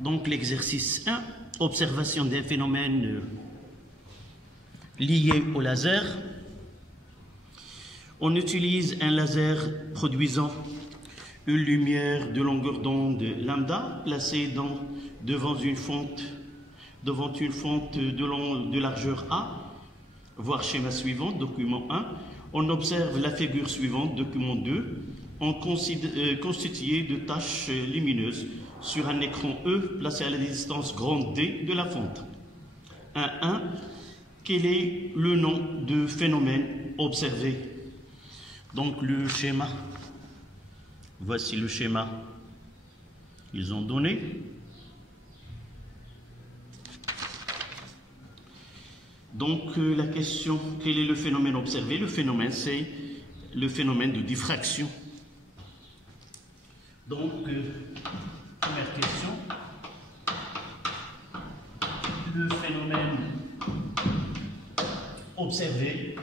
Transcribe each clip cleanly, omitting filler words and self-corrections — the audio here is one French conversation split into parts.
Donc l'exercice 1, observation d'un phénomène lié au laser. On utilise un laser produisant une lumière de longueur d'onde lambda placée devant une fonte de largeur A. Voir schéma suivant, document 1. On observe la figure suivante, document 2, constituée de taches lumineuses sur un écran E placé à la distance grande D de la fonte. 1. Quel est le nom de phénomène observé? Donc le schéma, voici le schéma qu'ils ont donné. Donc la question, quel est le phénomène observé? Le phénomène, c'est le phénomène de diffraction. Donc, première question, le phénomène observé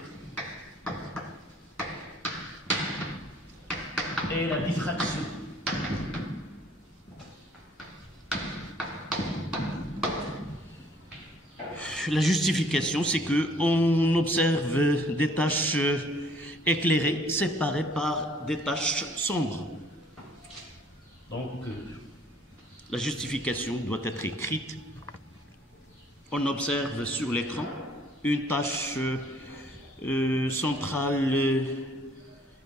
est la diffraction. La justification, c'est qu'on observe des taches éclairées séparées par des taches sombres. Donc, la justification doit être écrite. On observe sur l'écran une tache centrale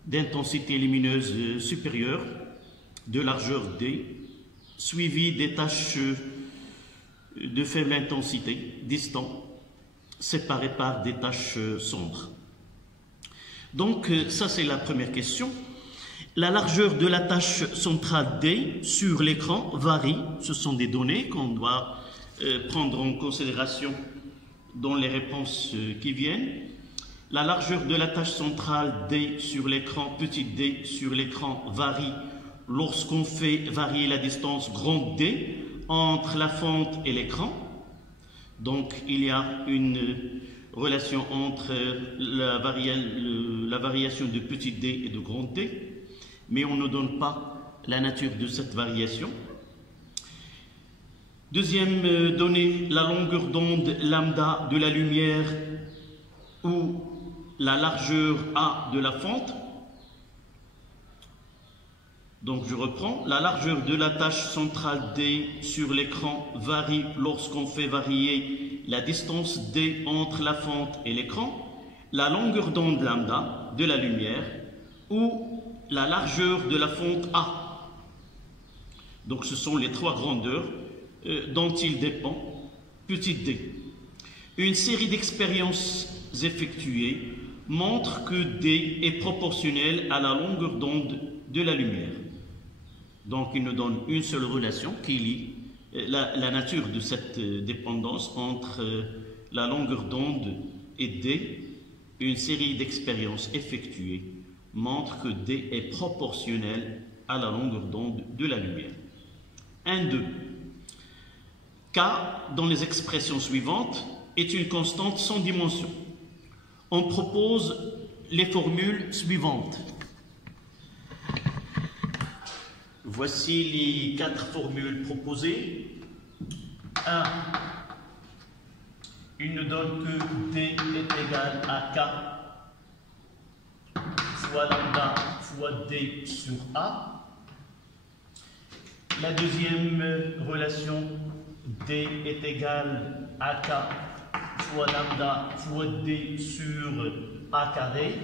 d'intensité lumineuse supérieure, de largeur D, suivie des taches de faible intensité, distants, séparés par des taches sombres. Donc, ça c'est la première question. La largeur de la tache centrale D sur l'écran varie. Ce sont des données qu'on doit prendre en considération dans les réponses qui viennent. La largeur de la tache centrale D sur l'écran, petit d sur l'écran, varie lorsqu'on fait varier la distance grande D entre la fonte et l'écran. Donc, il y a une relation entre la variation de petit d et de grand d, mais on ne donne pas la nature de cette variation. Deuxième donnée, la longueur d'onde lambda de la lumière ou la largeur A de la fonte. Donc je reprends, la largeur de la tache centrale D sur l'écran varie lorsqu'on fait varier la distance D entre la fonte et l'écran, la longueur d'onde lambda de la lumière ou la largeur de la fonte A. Donc ce sont les trois grandeurs dont il dépend, petit d. Une série d'expériences effectuées montre que D est proportionnel à la longueur d'onde de la lumière. Donc il nous donne une seule relation qui lie la nature de cette dépendance entre la longueur d'onde et D. Une série d'expériences effectuées montre que D est proportionnel à la longueur d'onde de la lumière. 1-2. K, dans les expressions suivantes, est une constante sans dimension. On propose les formules suivantes. Voici les 4 formules proposées. 1. Il nous donne que D est égal à K fois lambda fois D sur A. La deuxième relation, D est égal à K fois lambda fois D sur A carré.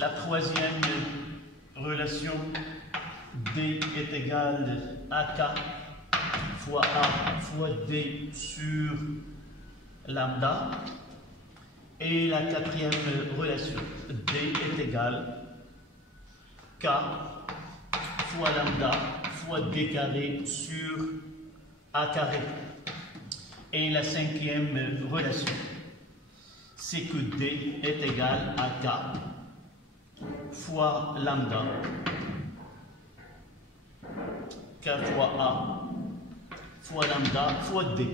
La troisième relation, D est égal à K fois A fois D sur lambda. Et la quatrième relation, D est égal K fois lambda fois D carré sur A carré. Et la cinquième relation, c'est que D est égal à K fois lambda, K fois A fois lambda fois D.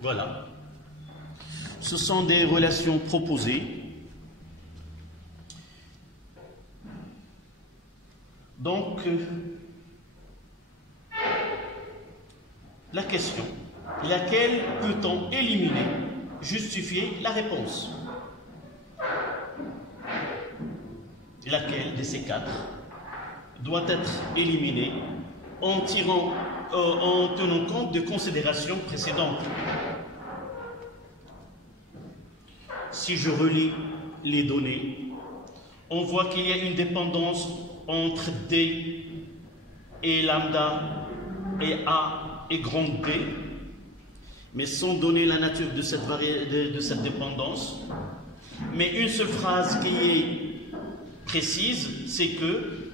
Voilà. Ce sont des relations proposées. Donc, la question, laquelle peut-on éliminer, justifier la réponse? Laquelle de ces quatre doit être éliminée en tenant compte de considérations précédentes? Si je relis les données, on voit qu'il y a une dépendance entre D et lambda et A et grand D, mais sans donner la nature de cette dépendance. Mais une seule phrase qui est précise, c'est que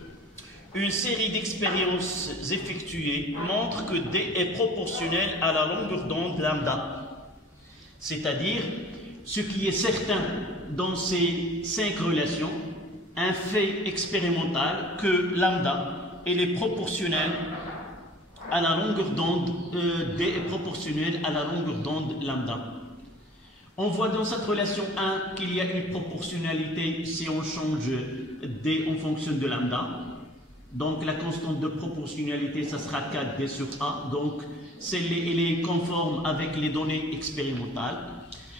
une série d'expériences effectuées montre que D est proportionnel à la longueur d'onde lambda. C'est-à-dire, ce qui est certain dans ces 5 relations, un fait expérimental que lambda elle est proportionnelle à la longueur d'onde, D est proportionnelle à la longueur d'onde lambda. On voit dans cette relation 1 qu'il y a une proportionnalité si on change D en fonction de lambda. Donc la constante de proportionnalité, ça sera 4D sur A. Donc elle est conforme avec les données expérimentales.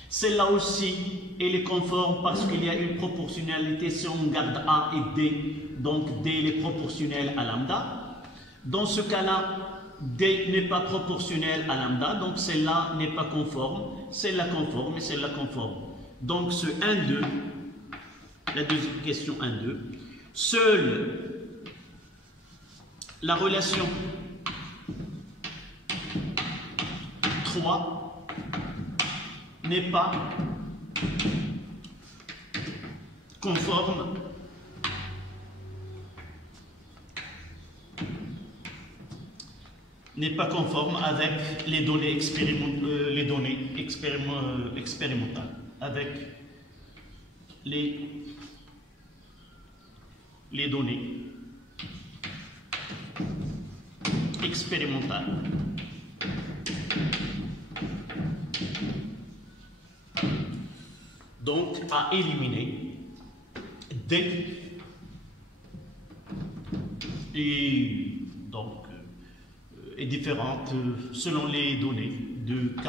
Celle-là aussi, elle est conforme parce qu'il y a une proportionnalité si on garde A et D. Donc D est proportionnel à lambda. Dans ce cas-là, D n'est pas proportionnel à lambda, donc celle-là n'est pas conforme, celle-là conforme et celle-là conforme. Donc ce 1,2, la deuxième question 1,2, seule la relation 3 n'est pas conforme avec les données expérimentales, avec les données expérimentales. Donc, à éliminer D est différente selon les données de K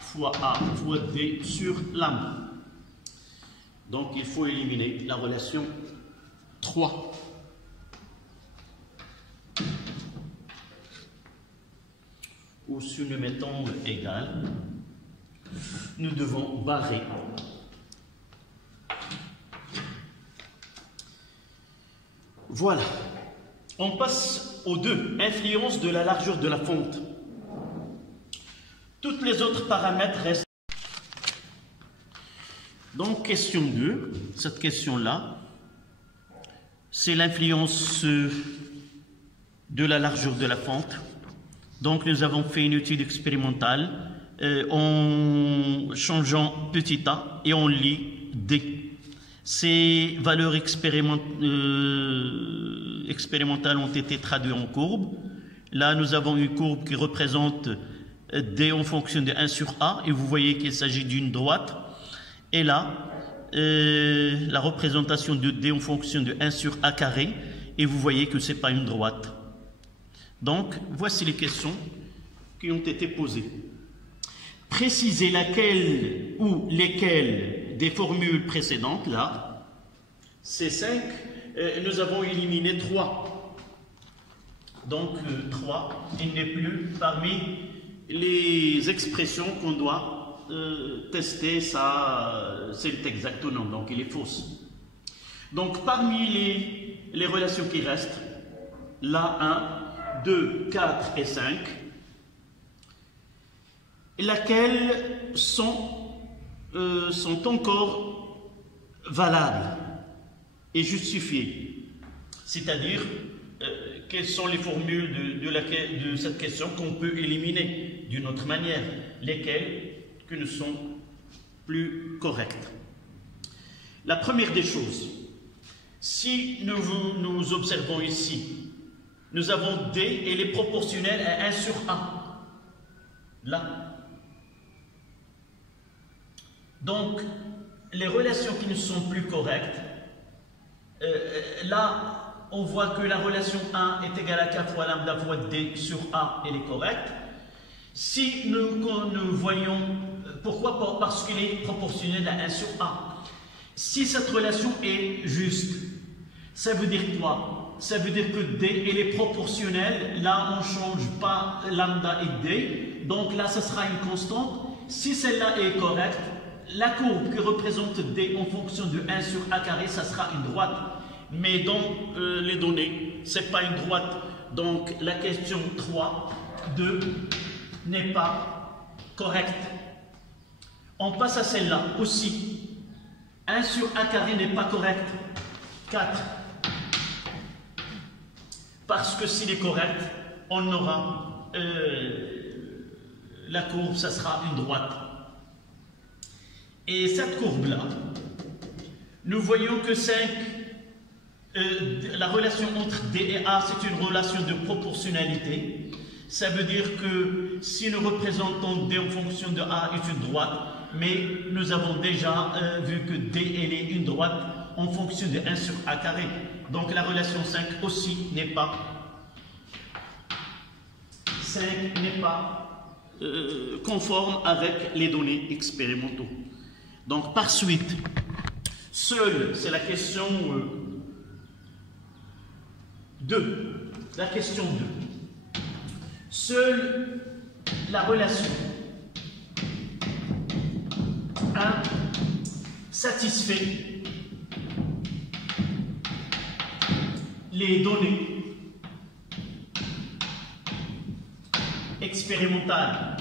fois A fois D sur lambda. Donc, il faut éliminer la relation 3. Ou si nous mettons égal, nous devons barrer. Voilà. On passe au 2, influence de la largeur de la fente. Toutes les autres paramètres restent. Donc, question 2, cette question-là, c'est l'influence de la largeur de la fente. Donc, nous avons fait une étude expérimentale en changeant petit a et on lit D. Ces valeurs expérimentales ont été traduites en courbe. Là, nous avons une courbe qui représente D en fonction de 1 sur A, et vous voyez qu'il s'agit d'une droite. Et là, la représentation de D en fonction de 1 sur A carré, et vous voyez que ce n'est pas une droite. Donc, voici les questions qui ont été posées. Précisez laquelle ou lesquelles des formules précédentes, là, ces 5, nous avons éliminé 3. Donc, 3, il n'est plus parmi les expressions qu'on doit tester, ça, c'est exact ou non, donc il est fausse. Donc, parmi les relations qui restent, là, 1, 2, 4 et 5, laquelle sont encore valables et justifiées. C'est-à-dire, quelles sont les formules de cette question qu'on peut éliminer d'une autre manière, lesquelles que ne sont plus correctes. La première des choses, si nous observons ici, nous avons D et elle est proportionnelle à 1 sur A. Là. Donc, les relations qui ne sont plus correctes, là, on voit que la relation 1 est égale à K fois lambda fois D sur A, elle est correcte. Si nous voyons, pourquoi pas? Parce qu'il est proportionnel à 1 sur A. Si cette relation est juste, ça veut dire quoi? Ça veut dire que D, elle est proportionnelle. Là, on ne change pas lambda et D. Donc là, ce sera une constante. Si celle-là est correcte, la courbe qui représente D en fonction de 1 sur A carré, ça sera une droite. Mais dans les données, ce n'est pas une droite. Donc la question 3, 2 n'est pas correcte. On passe à celle-là aussi. 1 sur A carré n'est pas correct. 4. Parce que s'il est correct, on aura la courbe, ça sera une droite. Et cette courbe-là, nous voyons que 5, la relation entre D et A, c'est une relation de proportionnalité. Ça veut dire que si nous représentons D en fonction de A est une droite, mais nous avons déjà vu que D elle est une droite en fonction de 1 sur A carré. Donc la relation 5 aussi n'est pas conforme avec les données expérimentaux. Donc par suite, seule, c'est la question 2. La question 2. Seule la relation 1 satisfait les données expérimentales.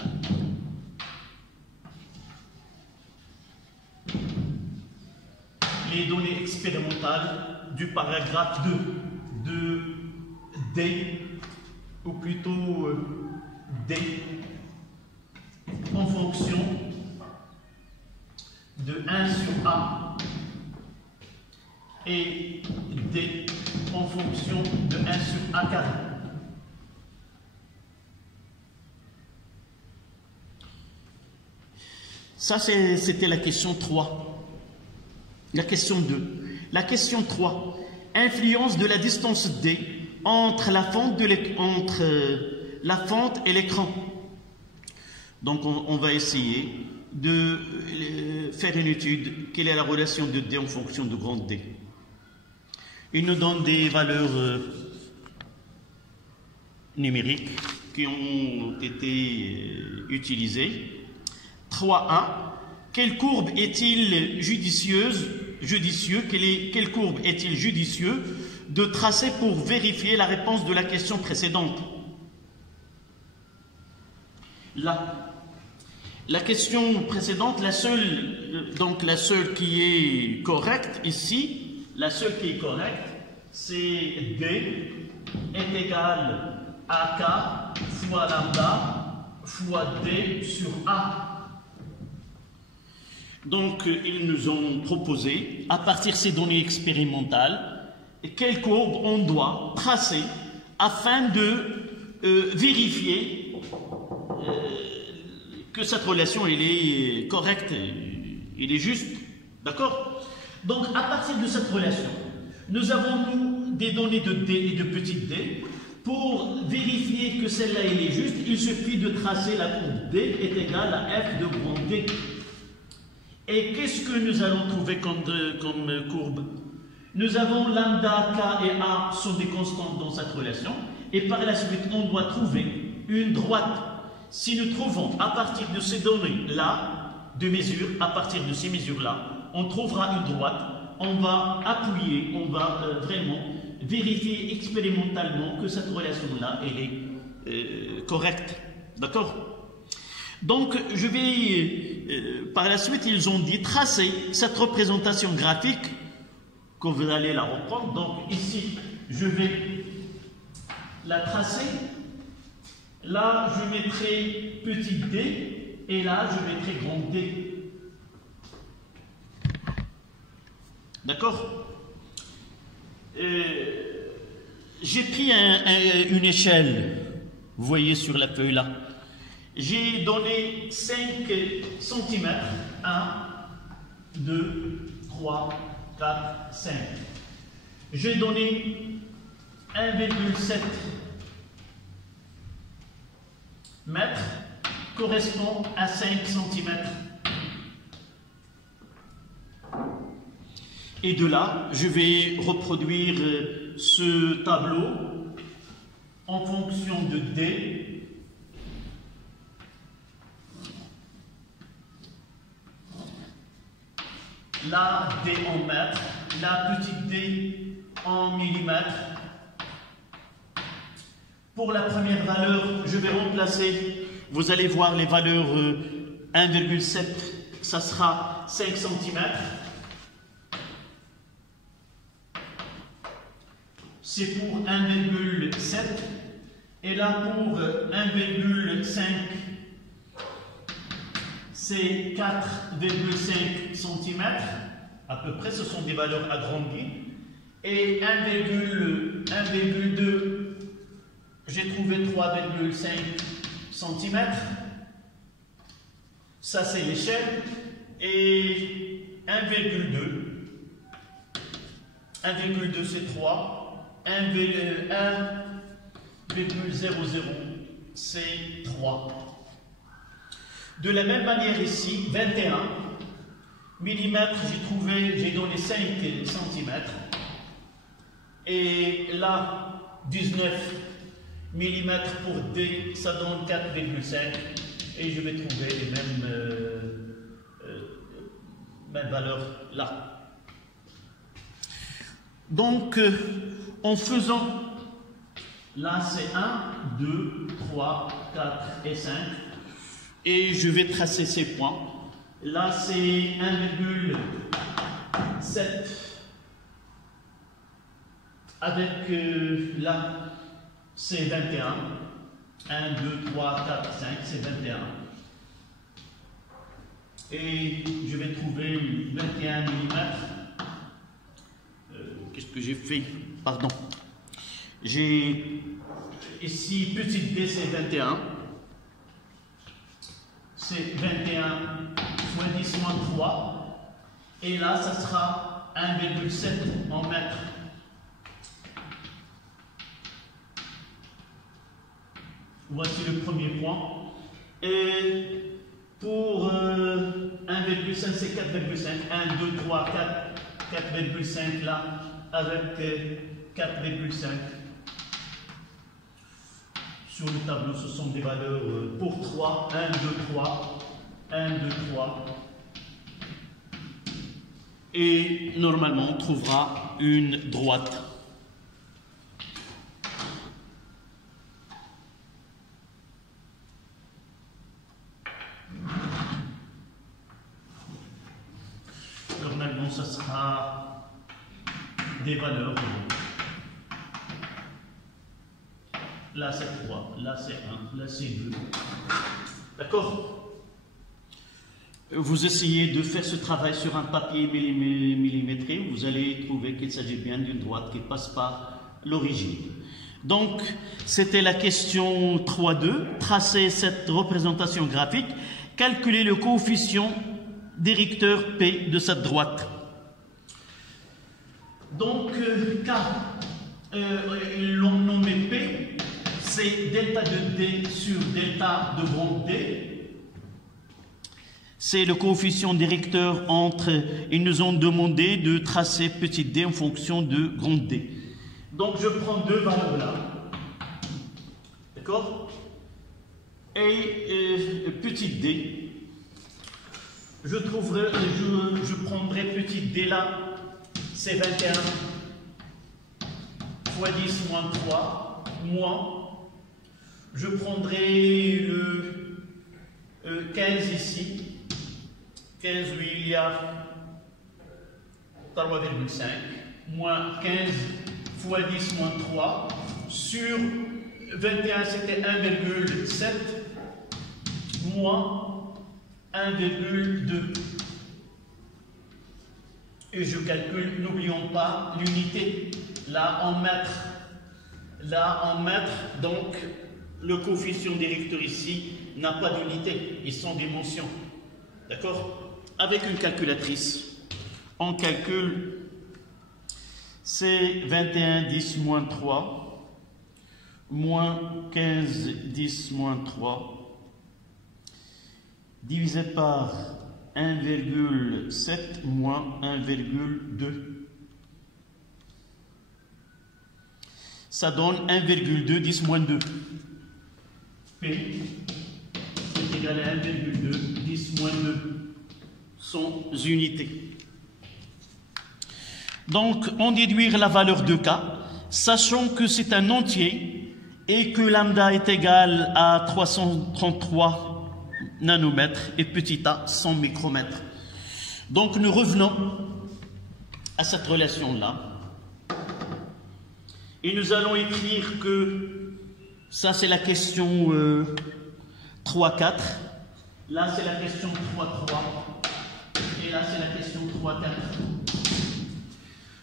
Les données expérimentales du paragraphe 2 de D, ou plutôt D, en fonction de 1 sur A et D en fonction de 1 sur A carré. Ça, c'était la question 3. La question 2. La question 3. Influence de la distance D entre la fente et l'écran. Donc, on va essayer de faire une étude. Quelle est la relation de D en fonction de grand D? Il nous donne des valeurs numériques qui ont été utilisées. 3A. Quelle courbe est-il quelle courbe est-il judicieux de tracer pour vérifier la réponse de la question précédente? Là, la question précédente, la seule qui est correcte ici, la seule qui est correcte, c'est D est égal à K fois lambda fois D sur A. Donc, ils nous ont proposé, à partir de ces données expérimentales, quelle courbe on doit tracer afin de vérifier que cette relation elle est correcte, elle est juste. D'accord? Donc, à partir de cette relation, nous avons des données de D et de petit d. Pour vérifier que celle-là elle est juste, il suffit de tracer la courbe D est égale à F de grand D. Et qu'est-ce que nous allons trouver comme courbe? Nous avons lambda, K et A sont des constantes dans cette relation. Et par la suite, on doit trouver une droite. Si nous trouvons à partir de ces données-là, de mesures, à partir de ces mesures-là, on trouvera une droite. On va appuyer, on va vraiment vérifier expérimentalement que cette relation-là, elle est correcte. D'accord? Donc, je vais, par la suite, ils ont dit tracer cette représentation graphique que vous allez la reprendre. Donc, ici, je vais la tracer. Là, je mettrai petit d et là, je mettrai grand D. D'accord? J'ai pris une échelle, vous voyez sur la feuille là. J'ai donné 5 cm, 1, 2, 3, 4, 5. J'ai donné 1,7 mètres correspond à 5 cm. Et de là, je vais reproduire ce tableau en fonction de D. La D en mètres, la petite d en millimètres. Pour la première valeur, je vais remplacer, vous allez voir les valeurs 1,7, ça sera 5 cm. C'est pour 1,7 et là pour 1,5 c'est 4,5 cm à peu près, ce sont des valeurs agrandies, et 1,2 j'ai trouvé 3,5 cm, ça c'est l'échelle, et 1,2 c'est 3, 1,00 c'est 3. De la même manière ici, 21 mm, j'ai donné 5 cm. Et là, 19 mm pour D, ça donne 4,5. Et je vais trouver les mêmes valeurs là. Donc, en faisant, là c'est 1, 2, 3, 4 et 5. Et je vais tracer ces points. Là, c'est 1,7 avec là, c'est 21. 1, 2, 3, 4, 5, c'est 21. Et je vais trouver 21 mm. Qu'est-ce que j'ai fait? Pardon. J'ai ici, petite d, c'est 21. C'est 21 fois 10 moins 3. Et là, ça sera 1,7 en mètres. Voici le premier point. Et pour 1,5, c'est 4,5. 1, 2, 3, 4, 4,5 là, avec 4,5. Sur le tableau, ce sont des valeurs pour 3, 1, 2, 3, 1, 2, 3. Et normalement, on trouvera une droite. Normalement, ce sera des valeurs. Là c'est 3, là c'est 1, là c'est 2. D'accord? Vous essayez de faire ce travail sur un papier millimétré, vous allez trouver qu'il s'agit bien d'une droite qui passe par l'origine. Donc, c'était la question 3.2. Tracez cette représentation graphique, calculez le coefficient directeur P de cette droite. Donc, K, l'on nommé P, c'est delta de D sur delta de grand D. C'est le coefficient directeur entre, ils nous ont demandé de tracer petit d en fonction de grand D. Donc je prends deux valeurs là. D'accord? Et petit d. Je prendrai petit d là, c'est 21 fois 10 moins 3, moins. Je prendrai le 15 ici. 15 où il y a 3,5 moins 15 fois 10 moins 3 sur 21 c'était 1,7 moins 1,2 et je calcule, n'oublions pas l'unité là en mètres, donc le coefficient directeur ici n'a pas d'unité, ils sont des mentions, d'accord? Avec une calculatrice, on calcule, c'est 21 10 moins 3, moins 15 10 moins 3, divisé par 1,7 moins 1,2. Ça donne 1,2 10 moins 2. P est égal à 1,2 10 moins 2 sans unité. Donc, on déduit la valeur de K, sachant que c'est un entier et que lambda est égal à 333 nanomètres et petit a 100 micromètres. Donc, nous revenons à cette relation-là. Et nous allons écrire que ça, c'est la question 3-4. Là, c'est la question 3-3. Et là, c'est la question 3-4.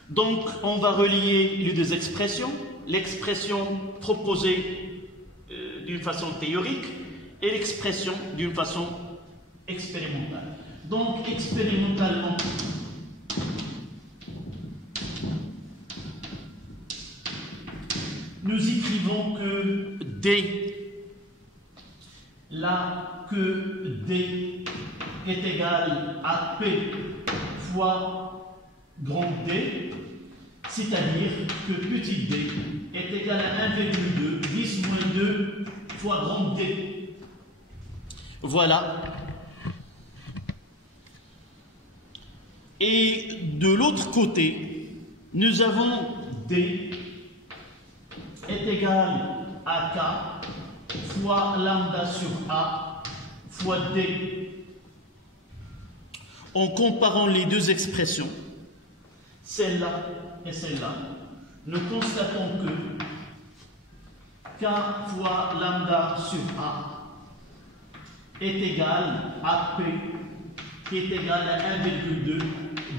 Donc, on va relier les deux expressions. L'expression proposée d'une façon théorique et l'expression d'une façon expérimentale. Donc, expérimentalement, nous écrivons que D, là que D est égal à P fois grand D, c'est-à-dire que petit d est égal à 1,2 10 moins 2 fois grand D. Voilà. Et de l'autre côté, nous avons D est égal à K fois lambda sur A fois D. En comparant les deux expressions, celle-là et celle-là, nous constatons que K fois lambda sur A est égal à P, qui est égal à 1,2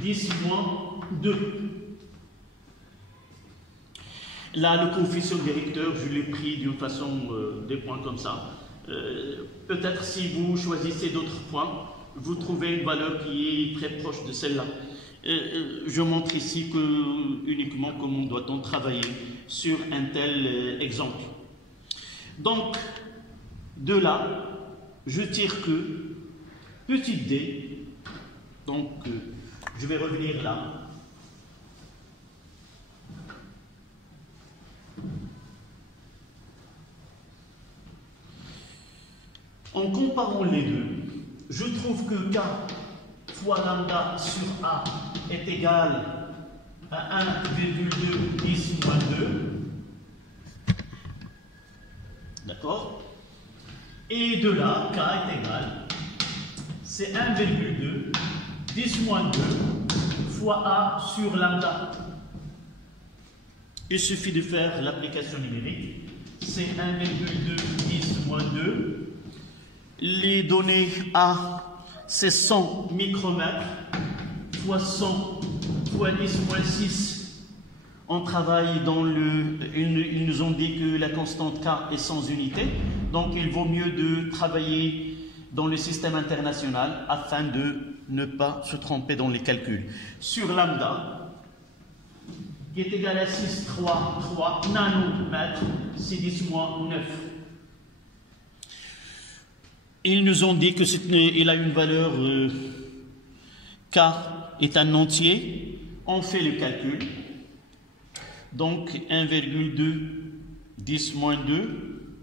10 moins 2. Là, le coefficient directeur, je l'ai pris d'une façon, des points comme ça. Peut-être si vous choisissez d'autres points, vous trouvez une valeur qui est très proche de celle-là. Je montre ici uniquement comment doit-on travailler sur un tel exemple. Donc, de là, je tire que petit d, donc je vais revenir là. En comparant les deux, je trouve que K fois lambda sur A est égal à 1,2 10 moins 2. D'accord? Et de là, K est égal, c'est 1,2 10 moins 2 fois A sur lambda. Il suffit de faire l'application numérique. C'est 1,2 10 moins 2. Les données A, c'est 100 micromètres fois 100 fois 10 moins 6. On travaille dans ils nous ont dit que la constante K est sans unité, donc il vaut mieux de travailler dans le système international afin de ne pas se tromper dans les calculs. Sur lambda, qui est égal à 6,33 nanomètres, c'est 10 moins 9. Ils nous ont dit qu'il a une valeur K est un entier. On fait le calcul. Donc 1,2 10 moins 2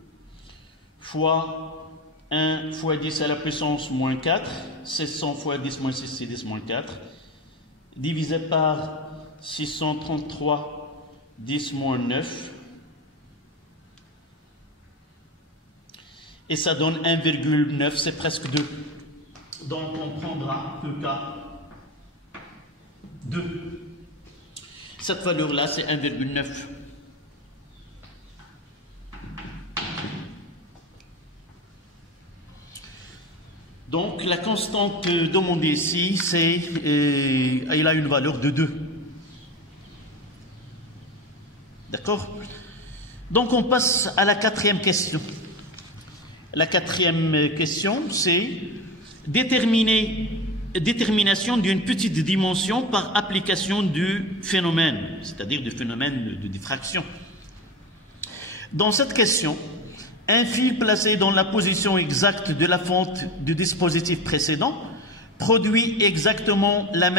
fois 1 fois 10 à la puissance moins 4, c'est 100 fois 10 moins 6, c'est 10 moins 4, divisé par 633 10 moins 9. Et ça donne 1,9, c'est presque 2. Donc on prendra que K 2. Cette valeur-là, c'est 1,9. Donc la constante demandée ici, elle a une valeur de 2. D'accord? Donc on passe à la quatrième question. La quatrième question, c'est détermination d'une petite dimension par application du phénomène, c'est-à-dire du phénomène de diffraction. Dans cette question, Un fil placé dans la position exacte de la fente du dispositif précédent produit exactement le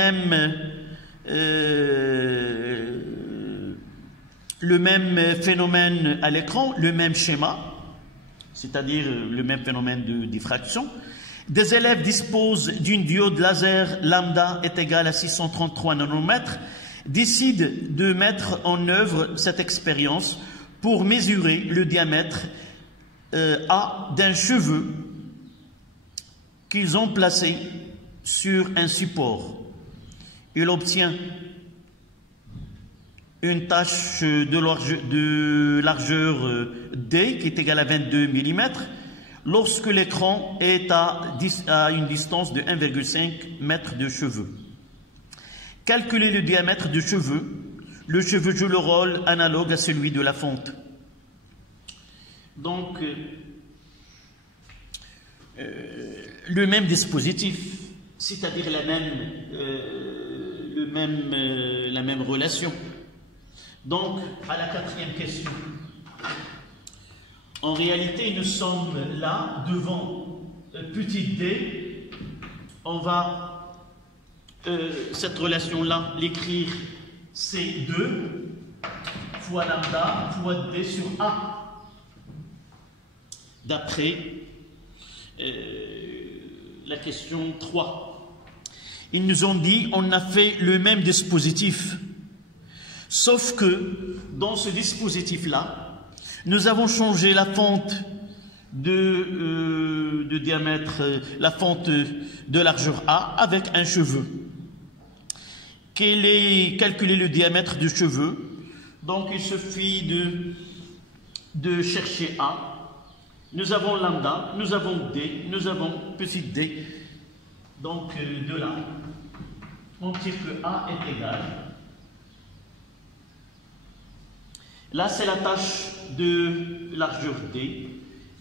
même phénomène à l'écran, le même schéma, c'est-à-dire le même phénomène de diffraction. Des élèves disposent d'une diode laser lambda est égale à 633 nanomètres, décident de mettre en œuvre cette expérience pour mesurer le diamètre A d'un cheveu qu'ils ont placé sur un support. Il obtient une tâche de largeur D qui est égale à 22 mm lorsque l'écran est à une distance de 1,5 m de cheveux. Calculer le diamètre du cheveu. Le cheveu joue le rôle analogue à celui de la fente. Donc, le même dispositif, c'est-à-dire la même relation. Donc, à la quatrième question. En réalité, nous sommes là, devant petit d. On va, cette relation-là, l'écrire C2 fois lambda fois d sur A. D'après la question 3. Ils nous ont dit, on a fait le même dispositif. Sauf que, dans ce dispositif-là, nous avons changé la fente de diamètre, la fente de largeur A avec un cheveu. Calculer le diamètre du cheveu. Donc, il suffit de chercher A. Nous avons lambda, nous avons D, nous avons petit d. Donc, de là, on tire que A est égal. Là, c'est la tâche de largeur D.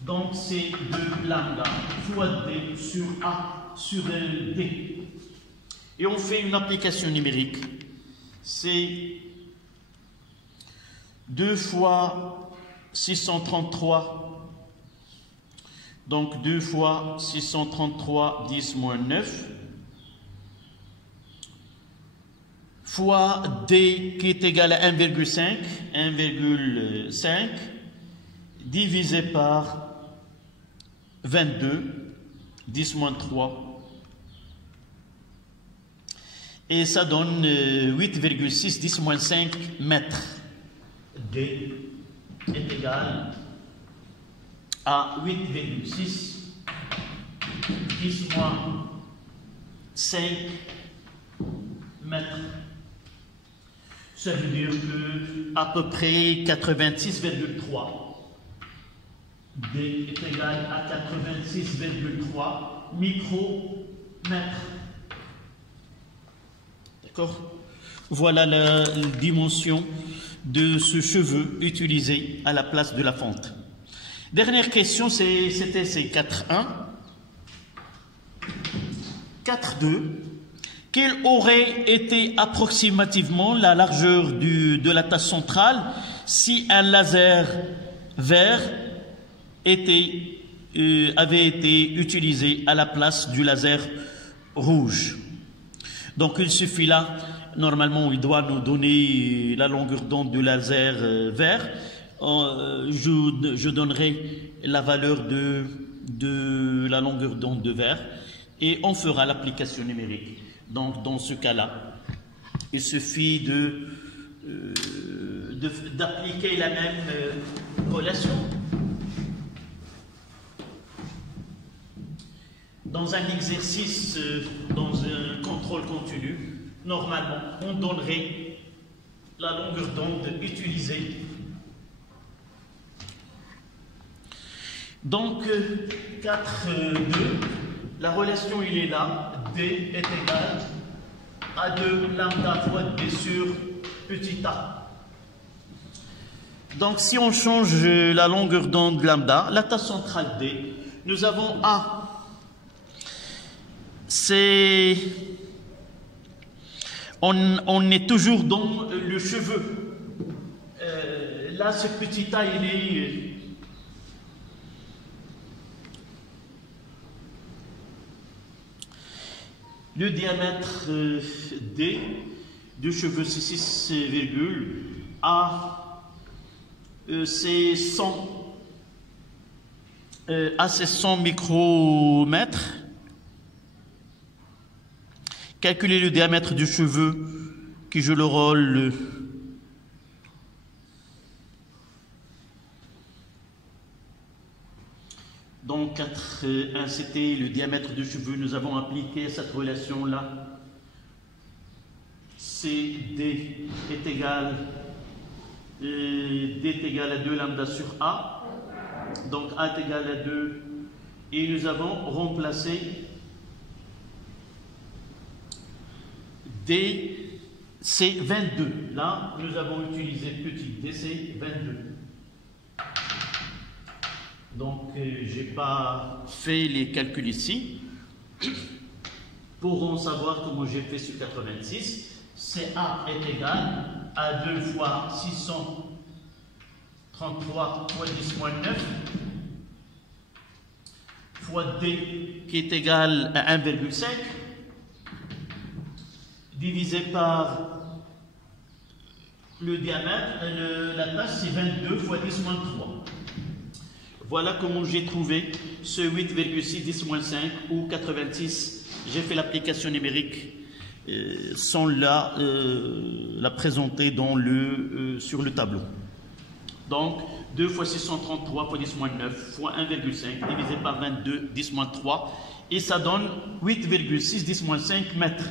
Donc, c'est de lambda fois D sur A sur D. Et on fait une application numérique. C'est 2 fois 633. Donc 2 fois 633, 10 moins 9, fois D qui est égal à 1,5, divisé par 22, 10 moins 3, et ça donne 8,6, 10 moins 5 mètres. D est égal à 8,6, 10 moins 5 mètres. Ça veut dire que à peu près 86,3. D est égal à 86,3 micromètres. D'accord? Voilà la dimension de ce cheveu utilisé à la place de la fente. Dernière question, c'était 4.1. 4.2. Quelle aurait été approximativement la largeur de la tache centrale si un laser vert avait été utilisé à la place du laser rouge? Donc il suffit là, normalement il doit nous donner la longueur d'onde du laser vert. Je donnerai la valeur de la longueur d'onde de vert et on fera l'application numérique. Donc dans ce cas-là, il suffit d'appliquer la même relation. Dans un exercice, dans un contrôle continu, normalement, on donnerait la longueur d'onde utilisée. Donc, 4,2, la relation, il est là. D est égal à 2 lambda fois D sur petit a. Donc, si on change la longueur d'onde lambda, la tache centrale D, nous avons A. On est toujours dans le cheveu. Là, ce petit a, Le diamètre D du cheveu, c'est 6, c'est 100 micromètres. Calculez le diamètre du cheveu qui joue le rôle donc 4,1, c'était le diamètre du cheveu. Nous avons appliqué cette relation-là. CD est égal à 2 lambda sur A. Donc A est égal à 2. Et nous avons remplacé D, c'est 22. Là, nous avons utilisé petit D, c'est 22. Donc, je n'ai pas fait les calculs ici. Pour en savoir comment j'ai fait sur 86, CA est égal à 2 fois 633 fois 10 moins 9 fois D qui est égal à 1,5 divisé par le diamètre, la tâche c'est 22 fois 10 moins 3. Voilà comment j'ai trouvé ce 8,6 10 moins 5 ou 86. J'ai fait l'application numérique sans la présenter sur le tableau. Donc 2 fois 633 fois 10 moins 9 fois 1,5 divisé par 22 10 moins 3 et ça donne 8,6 10 moins 5 mètres.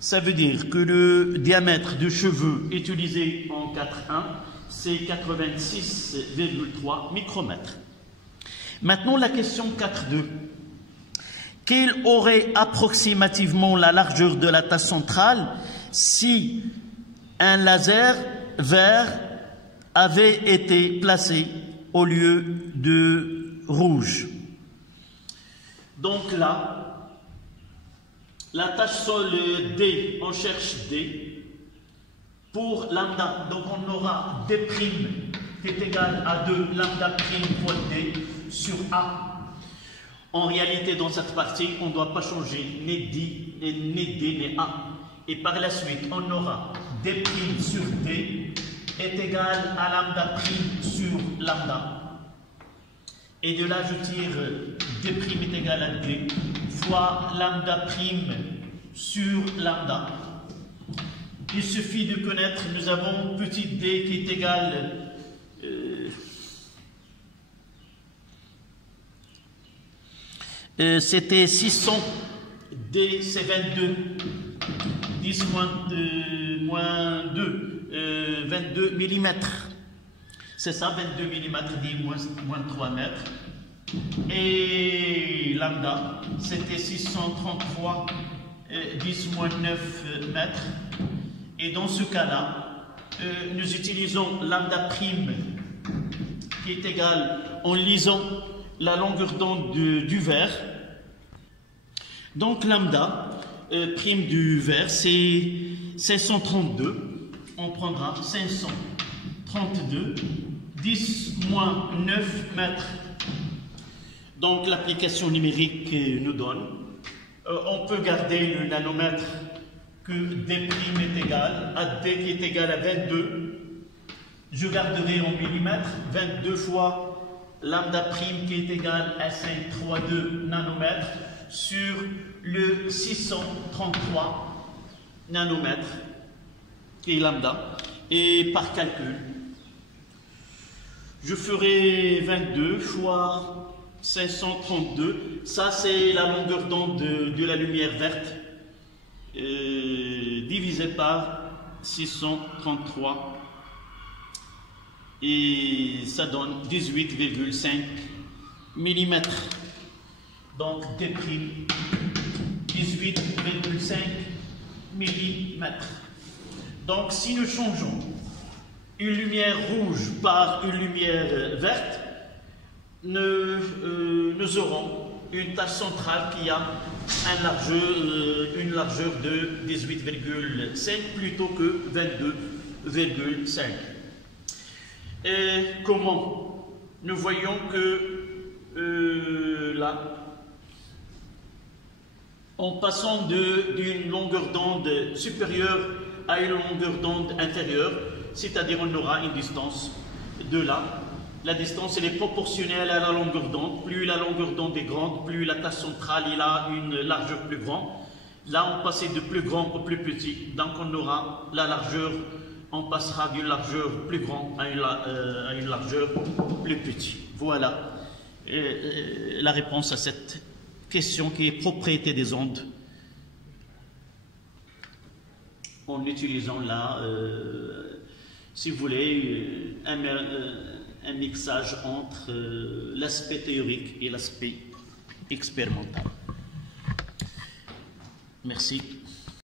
Ça veut dire que le diamètre de cheveux utilisé en 4.1, c'est 86,3 micromètres. Maintenant, la question 4.2. Quelle aurait approximativement la largeur de la tache centrale si un laser vert avait été placé au lieu de rouge? Donc là, la tâche sol D, on cherche D pour lambda. Donc on aura D' qui est égal à 2 lambda prime fois D sur A. En réalité, dans cette partie, on ne doit pas changer ni D, ni A. Et par la suite, on aura D' sur D est égal à lambda prime sur lambda. Et de là, je tire D' est égal à D fois lambda prime sur lambda. Il suffit de connaître, nous avons petit d qui est égal c'était 600, d c'est 22, 10 moins 2, 22 mm. C'est ça, 22 mm, dit moins 3 mètres. Et lambda, c'était 633, 10 moins 9 mètres. Et dans ce cas-là, nous utilisons lambda prime qui est égal en lisant la longueur d'onde du verre. Donc lambda prime du verre, c'est 532. On prendra 532, 10 moins 9 mètres. Donc l'application numérique nous donne, on peut garder le nanomètre que D' est égal à D qui est égal à 22. Je garderai en millimètres 22 fois lambda prime qui est égal à 532 nanomètres sur le 633 nanomètres qui est lambda. Et par calcul, je ferai 22 fois 532, ça c'est la longueur d'onde de la lumière verte, divisé par 633, et ça donne 18,5 mm. Donc D', 18,5 mm. Donc si nous changeons une lumière rouge par une lumière verte, nous aurons une tache centrale qui a une largeur de 18,5 plutôt que 22,5. Et comment? Nous voyons que là, en passant d'une longueur d'onde supérieure à une longueur d'onde inférieure, c'est-à-dire on aura une distance de là. La distance elle est proportionnelle à la longueur d'onde. Plus la longueur d'onde est grande, plus la tâche centrale il a une largeur plus grande. Là, on passait de plus grand au plus petit. Donc, on aura la largeur, on passera d'une largeur plus grande à une largeur plus petite. Voilà la réponse à cette question qui est propriété des ondes. En utilisant là, si vous voulez, un mixage entre l'aspect théorique et l'aspect expérimental. Merci.